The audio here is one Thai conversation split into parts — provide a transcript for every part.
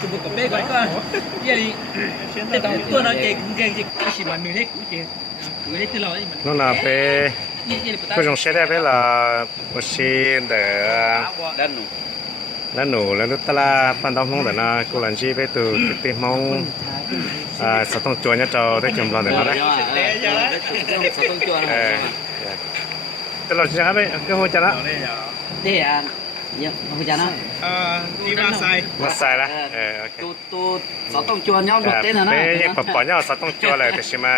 กูบอกกับเบ้ก่อนก็ยี่นี่แต่ตัวนั้นเก่งสิมันมีเล็กเก่งกูเล็กที่เราไอ้มัน นู่นน่ะไปผู้ชงเช็ดได้ไปละผู้ชินเดอ ด้านหนู แล้วหนูแล้วตลาดปันดาวมงแต่นะกูหลังชีไปตู่ติมงสต้องจวนเนี่ยจะได้จำลองเดี๋ยวนะตลอดจะไปก็หัวใจละ thế à dạ không phải nó điมาใส่ละโอเค tu sáu tông chùa nhau một tên là nó เป็นยังปะปะเนี่ยสต้องจวนเลยแต่ชิมา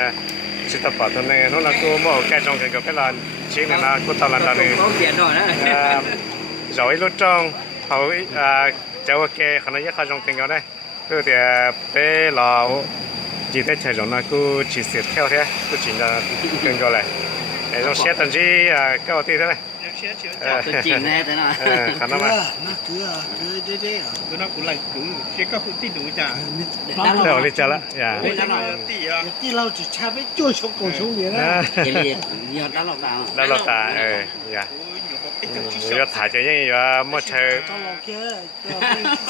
ชิตปะตัวนี้นู่นละกูโม่แกจงกันกับเป็นร้านชิ้นเนี่ยนะกูตอนนั้นนี่ có tiền rồi đó rồi lúc trong hầu cháu kê khả năng nhất khai trong kinh đó đấy cứ thì bé lò chỉ thấy chạy trong nó cứ chỉ xịt theo thế cứ chỉ là kinh đó này để trong xe tận chi cái đầu tiên thế này tôi chỉnh này thế nào khả năng mà nó cũng lại cũng cái các phụ tin đủ chả theo đi chơiละอย่า ที่เราจะชาไปช่วยชกโกชกเนี่ยนะ cái gì giờ đã lọt đào แล้วเราตาอย่าเราถ่ายจะยังอยู่ว่ามั่วเชย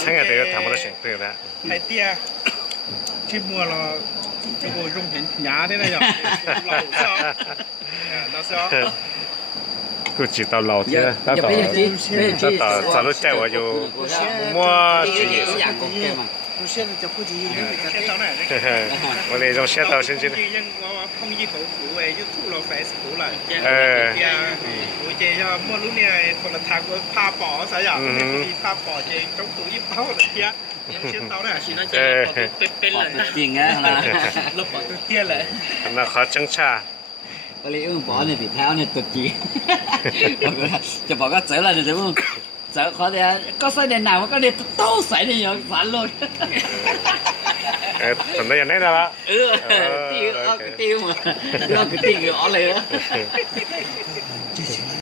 ทั้งอย่างเดียวทำมาได้เสียงตื่นแล้ว ไอเตี้ยชื่อมัวเราจะโกยงเห็นหยาได้ไหมจ๊ะเราชอบเราชอบ กูchỉ tàu lầu chứ tao tàu tàu lúc chạy vào dù mua chỉ不现在就不急，现在呢？我哋用xe tàu先先。因我空衣土股誒，要吐落 Facebook 啦。我這要莫路呢，可能泰國拍薄使呀，拍薄嘅中途一包嚟嘅，先到咧。เป็นเลย chỉnh á là เราปล่อยตัวเตี้ยเลย nó khó chứng tra cái lý ứng bỏ này thì theo này tụt chỉจะบอกก็เจอแล้วเดี๋ยวมึงเจอเขาเนี่ยก็ใส่ในหนังมันก็เนี่ยโต้ใส่ในอย่างฝันเลย tụi nó nhận đấy ra đó tiêu tiêu mà lo cái tiền nhỏเลยđó